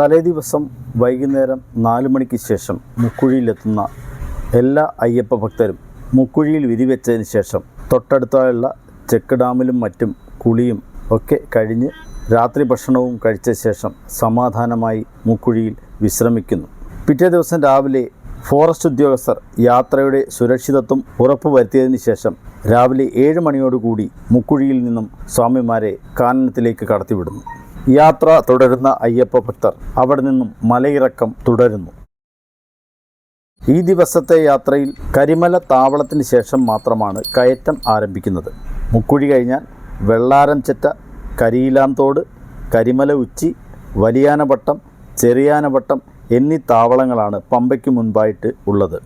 തലേദിവസം വൈകുന്നേരം 4 മണിക്ക് ശേഷം മുക്കുഴിയിലെത്തുന്ന എല്ലാ അയ്യപ്പ ഭക്തരും മുക്കുഴിയിൽ വിരിവെച്ചതിന് ശേഷം തൊട്ടടുത്തുള്ള ചെക്ക് ഡാമിലും മറ്റും കുളിയും ഒക്കെ കഴിഞ്ഞ് രാത്രി ഭക്ഷണവും കഴിച്ച ശേഷം സമാധാനമായി മുക്കുഴിയിൽ വിശ്രമിക്കുന്നു. പിറ്റേ ദിവസം രാവിലെ ഫോറസ്റ്റ് ഉദ്യോഗസ്ഥർ യാത്രയുടെ സുരക്ഷിതത്വം ഉറപ്പുവരുത്തിയതിന് ശേഷം രാവിലെ 7 മണിയോടുകൂടി മുക്കുഴിയിൽ നിന്നും സ്വാമിമാരെ കാനനത്തിലേക്ക് കടത്തിവിടുന്നു. യാത്ര തുടരുന്ന അയ്യപ്പ ഭക്തർ അവിടെ നിന്നും മലയിറക്കം തുടരുന്നു. ഈ ദിവസത്തെ യാത്രയിൽ കരിമല താവളത്തിന് ശേഷം മാത്രമാണ് കയറ്റം ആരംഭിക്കുന്നത്. മുക്കുഴി കഴിഞ്ഞാൽ വെള്ളാരംചെറ്റ, കരിയിലാംതോട്, കരിമല ഉച്ചി, വലിയാനപട്ടം, ചെറിയാനപട്ടം എന്നീ താവളങ്ങളാണ് പമ്പയ്ക്ക് മുൻപായിട്ട് ഉള്ളത്.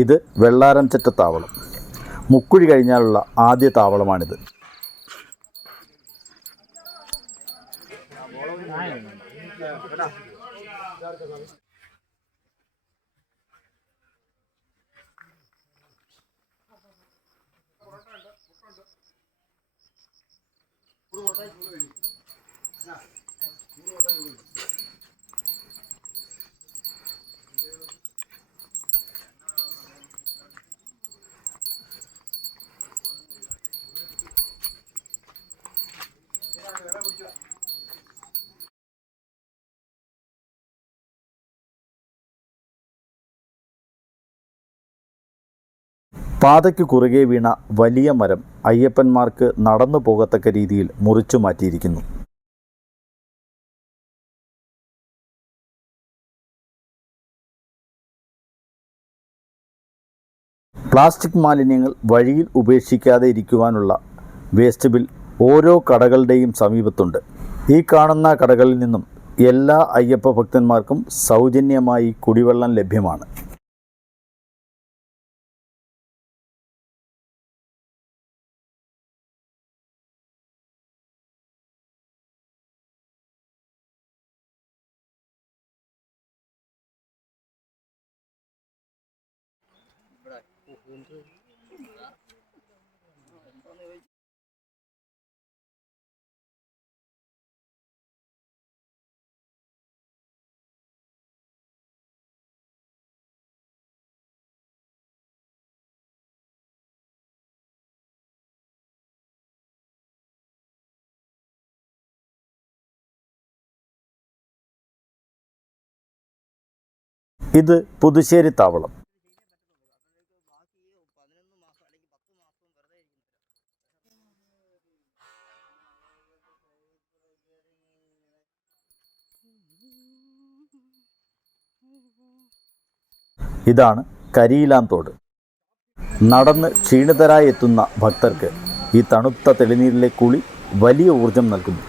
ഇത് വെള്ളാരംചെറ്റ താവളം. മുക്കുഴി കഴിഞ്ഞാലുള്ള ആദ്യ താവളമാണിത്. പാതയ്ക്ക് കുറുകെ വീണ വലിയ മരം അയ്യപ്പന്മാർക്ക് നടന്നു പോകത്തക്ക രീതിയിൽ മുറിച്ചു മാറ്റിയിരിക്കുന്നു. പ്ലാസ്റ്റിക് മാലിന്യങ്ങൾ വഴിയിൽ ഉപേക്ഷിക്കാതെ ഇരിക്കുവാനുള്ള വേസ്റ്റ് ബിൽ ഓരോ കടകളുടെയും സമീപത്തുണ്ട്. ഈ കാണുന്ന കടകളിൽ നിന്നും എല്ലാ അയ്യപ്പ ഭക്തന്മാർക്കും സൗജന്യമായി കുടിവെള്ളം ലഭ്യമാണ്. ഇത് പുതുശ്ശേരി താവളം. ഇതാണ് കരിയിലാംതോട്. നടന്ന് ക്ഷീണിതരായി എത്തുന്ന ഭക്തർക്ക് ഈ തണുത്ത തെളിനീരിലെ കുളി വലിയ ഊർജം നൽകുന്നു.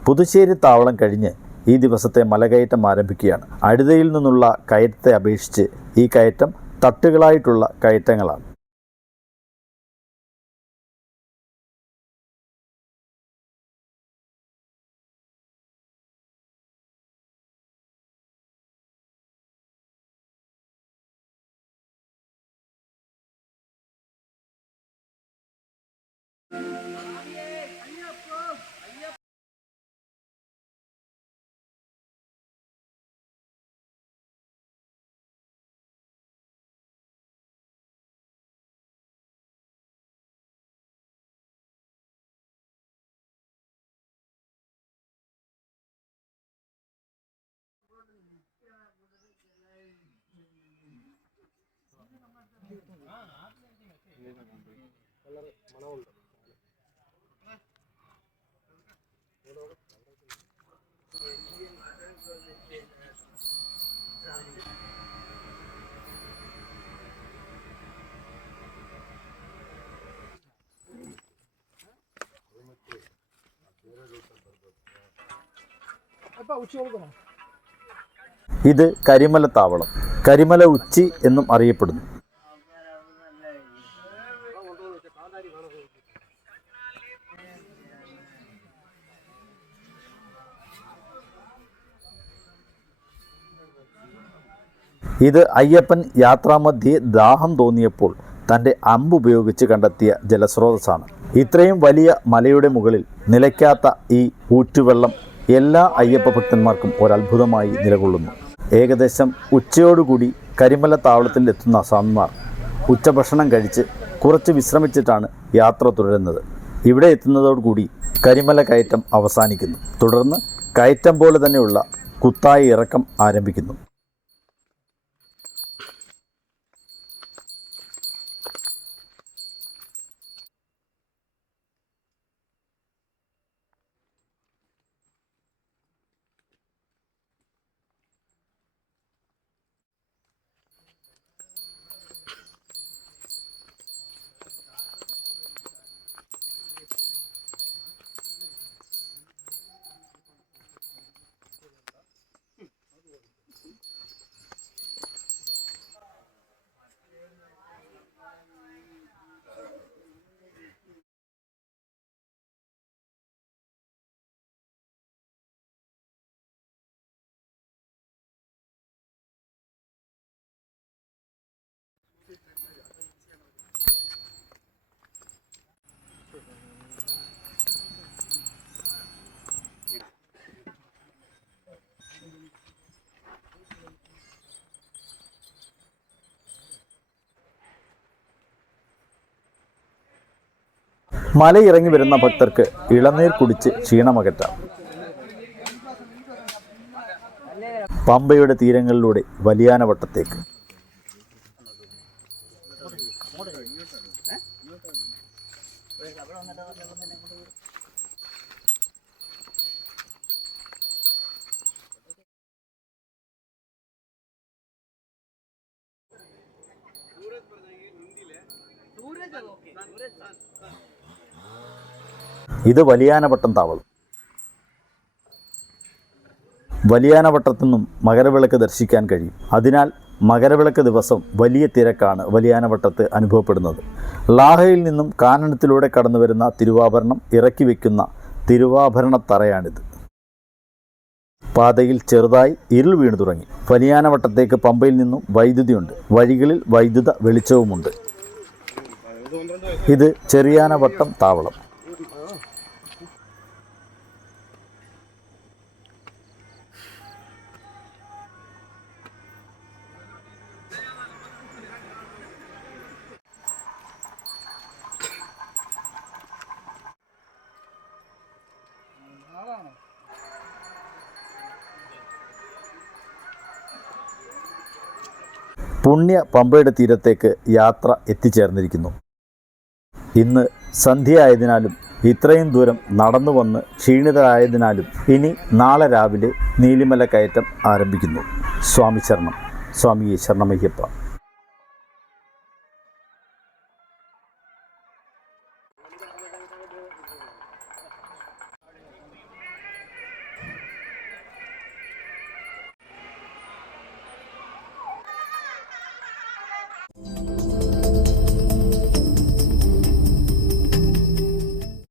പുതുശ്ശേരി താവളം കഴിഞ്ഞ് ഈ ദിവസത്തെ മലകയറ്റം ആരംഭിക്കുകയാണ്. അഴുതയിൽ നിന്നുള്ള കയറ്റത്തെ അപേക്ഷിച്ച് ഈ കയറ്റം തട്ടുകളായിട്ടുള്ള കയറ്റങ്ങളാണ്. ഇത് കരിമല താവളം, കരിമല ഉച്ചി എന്നും അറിയപ്പെടുന്നു. ഇത് അയ്യപ്പൻ യാത്രാമധ്യേ ദാഹം തോന്നിയപ്പോൾ തൻ്റെ അമ്പുപയോഗിച്ച് കണ്ടെത്തിയ ജലസ്രോതസ്സാണ്. ഇത്രയും വലിയ മലയുടെ മുകളിൽ നിലയ്ക്കാത്ത ഈ ഊറ്റുവെള്ളം എല്ലാ അയ്യപ്പ ഭക്തന്മാർക്കും ഒരത്ഭുതമായി നിലകൊള്ളുന്നു. ഏകദേശം ഉച്ചയോടുകൂടി കരിമല താവളത്തിൽ എത്തുന്ന സ്വാമിമാർ ഉച്ചഭക്ഷണം കഴിച്ച് കുറച്ച് വിശ്രമിച്ചിട്ടാണ് യാത്ര തുടരുന്നത്. ഇവിടെ എത്തുന്നതോടുകൂടി കരിമല കയറ്റം അവസാനിക്കുന്നു. തുടർന്ന് കയറ്റം പോലെ തന്നെയുള്ള കുത്തായ ഇറക്കം ആരംഭിക്കുന്നു. മലയിറങ്ങി വരുന്ന ഭക്തർക്ക് ഇളനീർ കുടിച്ച് ക്ഷീണമകറ്റാം. പമ്പയുടെ തീരങ്ങളിലൂടെ വലിയാനവട്ടത്തേക്ക്. ഇത് വലിയാനവട്ടം താവളം. വലിയാനവട്ടത്തു നിന്നും മകരവിളക്ക് ദർശിക്കാൻ കഴിയും. അതിനാൽ മകരവിളക്ക് ദിവസം വലിയ തിരക്കാണ് വലിയാനവട്ടത്ത് അനുഭവപ്പെടുന്നത്. ലാഹയിൽ നിന്നും കാനനത്തിലൂടെ കടന്നു വരുന്ന തിരുവാഭരണം ഇറക്കി വയ്ക്കുന്ന തിരുവാഭരണത്തറയാണിത്. പാതയിൽ ചെറുതായി ഇരുൾ വീണു തുടങ്ങി. വലിയാനവട്ടത്തേക്ക് പമ്പയിൽ നിന്നും വൈദ്യുതിയുണ്ട്. വഴികളിൽ വൈദ്യുത വെളിച്ചവുമുണ്ട്. ഇത് ചെറിയാനവട്ടം താവളം. പുണ്യ പമ്പയുടെ തീരത്തേക്ക് യാത്ര എത്തിച്ചേർന്നിരിക്കുന്നു. ഇന്ന് സന്ധ്യയായതിനാലും ഇത്രയും ദൂരം നടന്നു വന്ന് ക്ഷീണിതരായതിനാലും ഇനി നാളെ രാവിലെ നീലിമല കയറ്റം ആരംഭിക്കുന്നു. സ്വാമി ശരണം. സ്വാമിയെ ശരണമയ്യപ്പ.